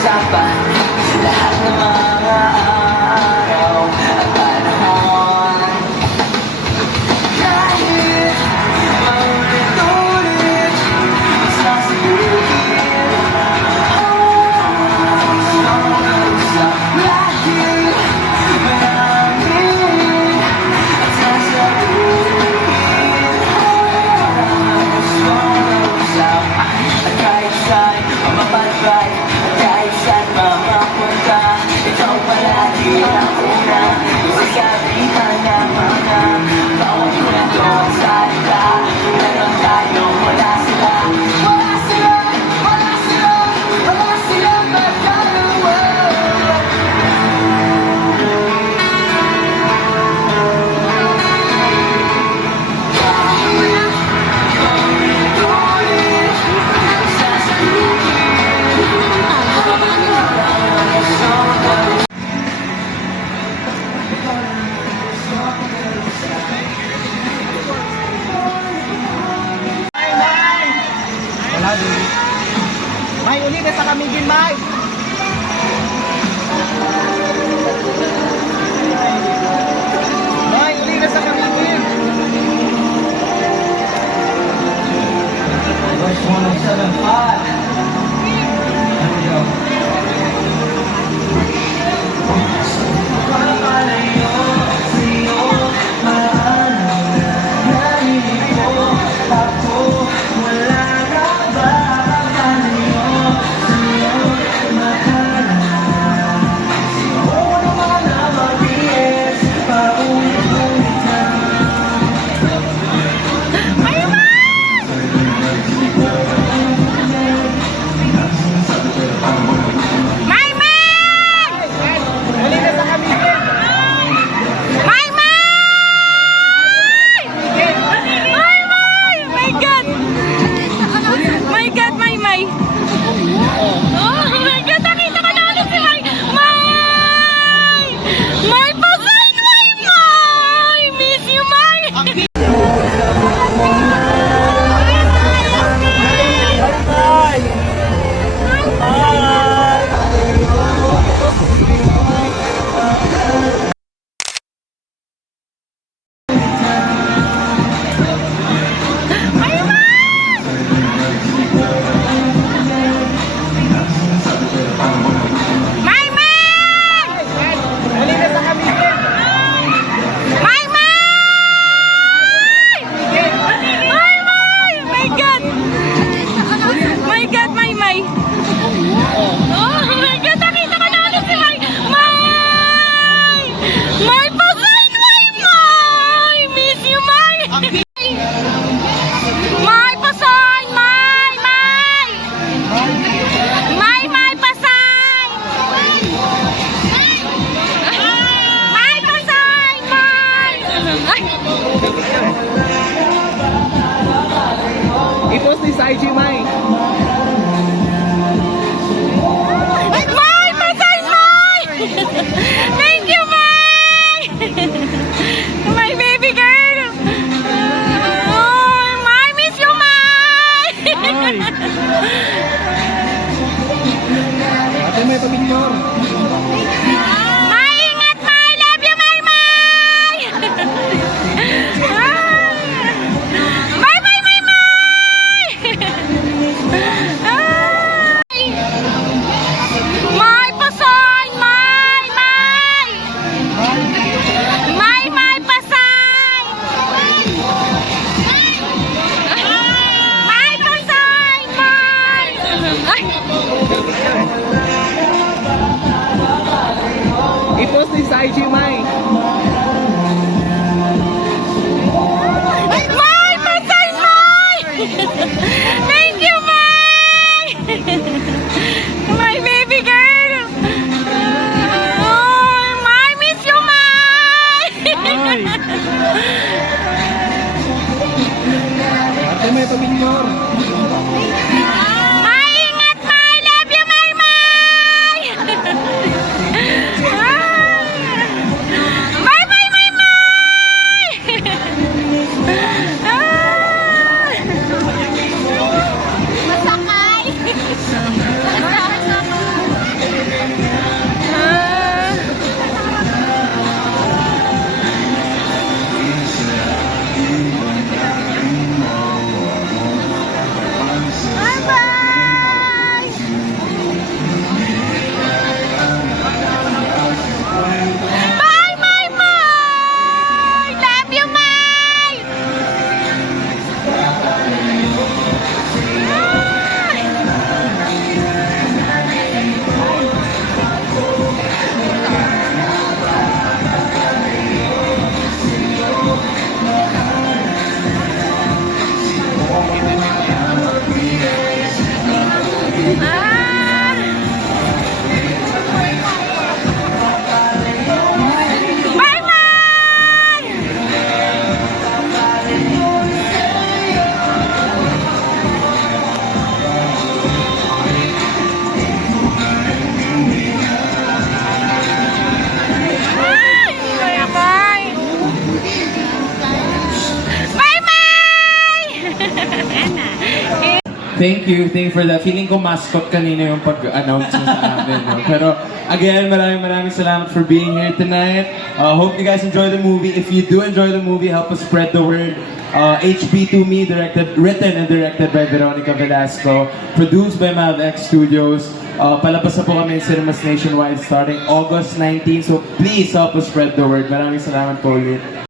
usapan sa lahat ng mga araw at panahon. Kahit maulit-ulit basta sabihin, gusto ko mag-usap lagi, maraming at sasabihin. Gusto ko mag-usap at kahit saan mamapadpad, at kahit saan mamapunta, ikaw palagi ang una sasabihan ng mga bawat kwento at salita. Meron tayo, wala sila, wala sila, wala sila, wala silang magkalawa. Wala din. May uli na sa kamigin, May. May uli na sa kamigin. Verse 107.5. Here we go. Papalayo sa'yo, maano na narinig ko ako, wala ka ba? Papalayo sa'yo, maano sino naman ang mag-iis, paulit-ulit na. Uli na sa kamigin. Uli na sa kamigin. I-post ni sa IG, May. Thank you, Mai! My baby girl! Oh, Mai, miss you, Mai! Ate, may pamilyor. Mai, ingat, Mai! Love you, Mai, Mai! Mai, Mai, Mai, Mai! Mai, pasay! Mai, Mai! Mai, Mai, pasay! Mai, pasay! Mai! Ay! I-post ni sa IG, May. Mai, pasay, Mai! Thank you, Mai! My baby girl! Oh, Mai, miss you, Mai! Ate, may pamilyor. Mai, ingat, Mai! Love you, Mai, Mai! Mai, Mai, Mai, Mai! Ayan na. Thank you for that. Feeling ko mascot kanina yung pag-announce mo sa amin. No? Pero again, maraming salamat for being here tonight. Hope you guys enjoy the movie. If you do enjoy the movie, help us spread the word. HB to Me, written and directed by Veronica Velasco, produced by MavX Studios. Palabas na po kami in cinemas nationwide starting August 19. So please help us spread the word. Maraming salamat po ulit.